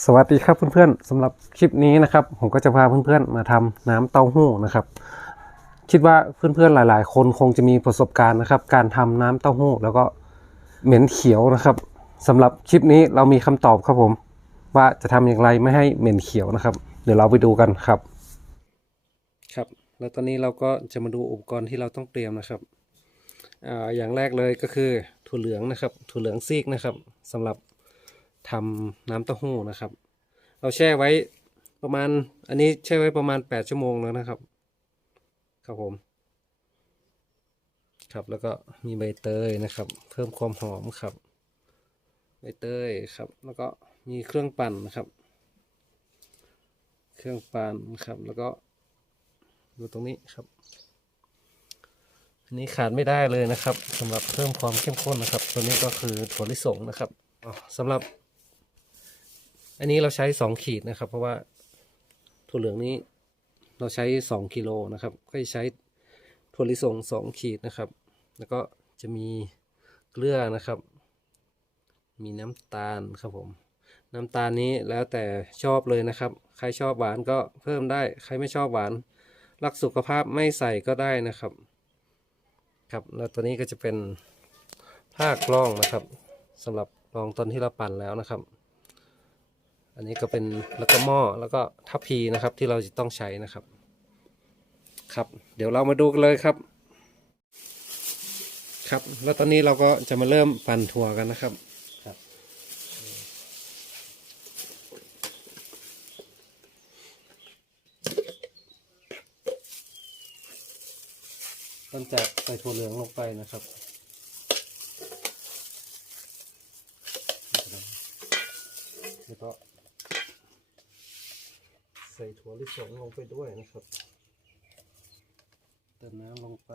สวัสดีครับเพื่อนๆสำหรับคลิปนี้นะครับผมก็จะพาเพื่อนๆมาทำน้ำเต้าหู้นะครับ คิดว่าเพื่อนๆหลาย ๆ คนคงจะมีประสบการณ์นะครับ การทำน้ำเต้าหู้แล้วก็เหม็นเขียวนะครับสำหรับคลิปนี้เรามีคำตอบครับผม ว่าจะทำอย่างไรไม่ให้เหม็นเขียวนะครับ เดี๋ยวเราไปดูกันครับ ครับ แล้วตอนนี้เราก็จะมาดูอุปกรณ์ที่เราต้องเตรียมนะครับออย่างแรกเลยก็คือถั่วเหลืองนะครับ ถั่วเหลืองซีกนะครับสำหรับ ทำน้ำเต้าหู้นะครับ เราแช่ไว้ประมาณ อันนี้แช่ไว้ประมาณแปดชั่วโมงแล้วนะครับ ครับผม ครับแล้วก็มีใบเตยนะครับ เพิ่มความหอมครับ ใบเตยครับ แล้วก็มีเครื่องปั่นนะครับ เครื่องปั่นครับ แล้วก็ดูตรงนี้ครับ อันนี้ขาดไม่ได้เลยนะครับสำหรับเพิ่มความเข้มข้นนะครับ ตัวนี้ก็คือถั่วลิสงนะครับสำหรับ อันนี้เราใช้สองขีดนะครับ เพราะว่าถั่วเหลืองนี้เราใช้สองกิโลนะครับ ก็จะใช้ถั่วลิสงสองขีดนะครับ แล้วก็จะมีเกลือนะครับ มีน้ำตาลครับผม น้ำตาลนี้แล้วแต่ชอบเลยนะครับ ใครชอบหวานก็เพิ่มได้ ใครไม่ชอบหวาน รักสุขภาพไม่ใส่ก็ได้นะครับ ครับแล้วตัวนี้ก็จะเป็นผ้ากล้องนะครับสำหรับรองตอนที่เราปั่นแล้วนะครับ อันนี้ก็เป็นแล้วก็หม้อแล้วก็ทัพพีนะครับที่เราจะต้องใช้นะครับ ครับ เดี๋ยวเรามาดูกันเลยครับ ครับ แล้วตอนนี้เราก็จะมาเริ่มปั่นถั่วกันนะครับครับต้นจากใส่ถั่วเหลืองลงไปนะครับแล้วก็ ใส่ถั่วลิสงลงไปด้วยนะครับ เติมน้ำลงไป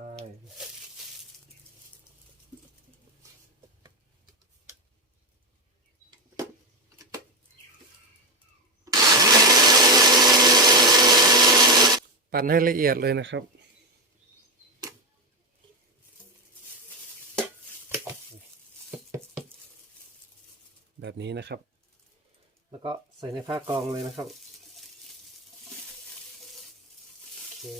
ปั่นให้ละเอียดเลยนะครับแบบนี้นะครับ แล้วก็ใส่ในผ้ากรองเลยนะครับ โอเค ปั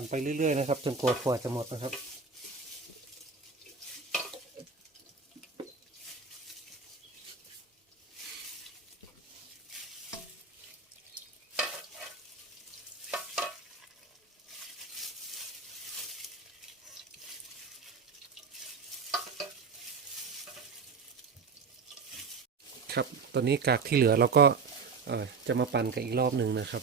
่นไปเรื่อยๆนะครับจนกว่าถั่วจะหมดนะครับ ครับ ตอนนี้กากที่เหลือเราก็จะมาปั่นกันอีกรอบหนึ่งนะครับ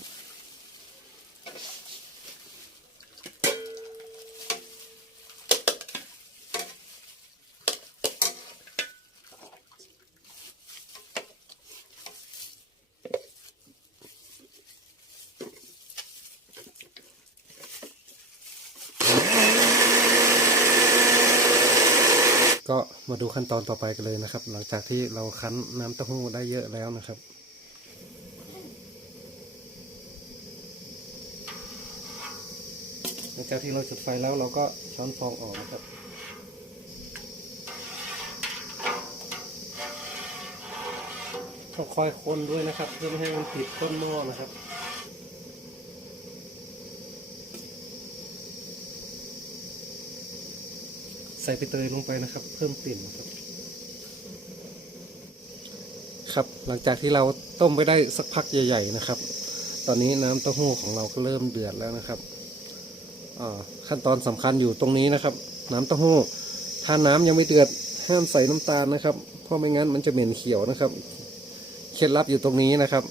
ก็ มาดูขั้นตอนต่อไปกันเลยนะครับ หลังจากที่เราคั้นน้ำเต้าหู้ได้เยอะแล้วนะครับหลังจากที่เราจุดไฟแล้วเราก็ช้อนฟองออกนะครับต้องคอยคนด้วยนะครับ เพื่อไม่ให้มันติดก้นหม้อนะครับ ใส่ไปเตยลงไปนะครับ เพิ่มกลิ่นนครับ ครับหลังจากที่เราต้มไปได้สักพักใหญ่ๆนะครับ ตอนนี้น้ำเต้าหู้ของเราก็เริ่มเดือดแล้วนะครับขั้นตอนสำคัญอยู่ตรงนี้นะครับ น้ำเต้าหู้ถ้าน้ำยังไม่เดือดห้ามใส่น้ำตาลนะครับ เพราะไม่งั้นมันจะเหม็นเขียวนะครับ เคล็ดลับอยู่ตรงนี้นะครับ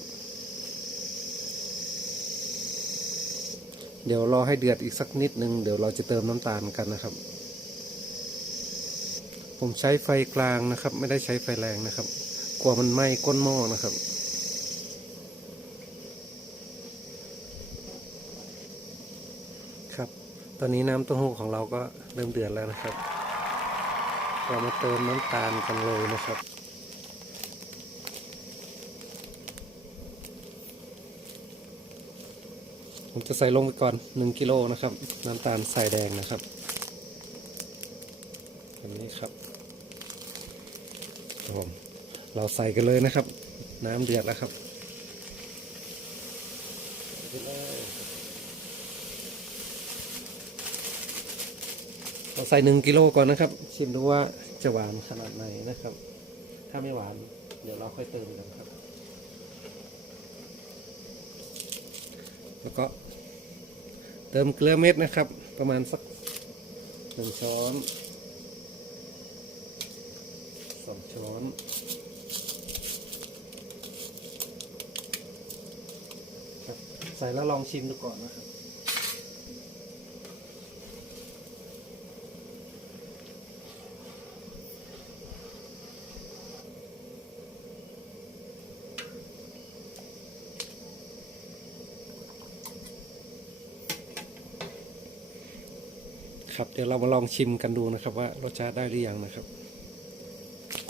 เดี๋ยวรอให้เดือดอีกสักนิดนึงเดี๋ยวเราจะเติมน้ำตาลกันนะครับ ผมใช้ไฟกลางนะครับ ไม่ได้ใช้ไฟแรงนะครับ กลัวมันไหม้ก้นหม้อนะครับ ครับ ตอนนี้น้ำเต้าหู้ของเราก็เริ่มเดือดแล้วนะครับ เรามาเติมน้ำตาลกันเลยนะครับผมจะใส่ลงไปก่อนหนึ่งกิโลนะครับ น้ำตาลทรายแดงนะครับ นี้ครับครับผมเราใส่กันเลยนะครับ น้ำเดือดแล้วครับเลยเราใส่หนึ่งกิโลก่อนนะครับ ชิมดูว่าจะหวานขนาดไหนนะครับ ถ้าไม่หวาน เดี๋ยวเราค่อยเติมกันครับ แล้วก็เติมเกลือเม็ดนะครับ ประมาณสักหนึ่งช้อนส้นครับใส่แล้วลองชิมดูก่อนนะครับครับเดี๋ยวเรามาลองชิมกันดูนะครับว่ารสชาติได้หรือยังนะครับ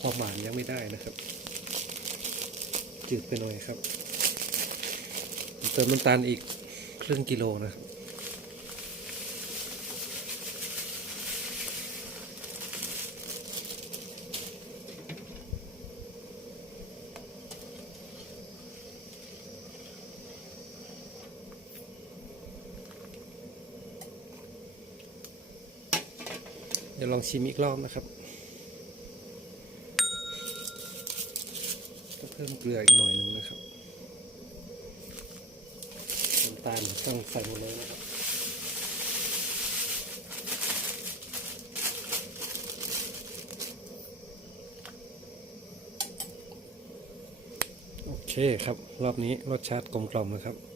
ความหวานยังไม่ได้นะครับ จืดไปหน่อยครับ เติมน้ำตาลอีกครึ่งกิโลนะครับเดี๋ยวลองชิมอีกรอบนะครับก็เพิ่มเกลืออีกหน่อยหนึ่งนะครับน้ำตาลต้องใส่หมดเลยนะครับโอเคครับ รอบนี้รสชาติกลมกล่อมนะครับ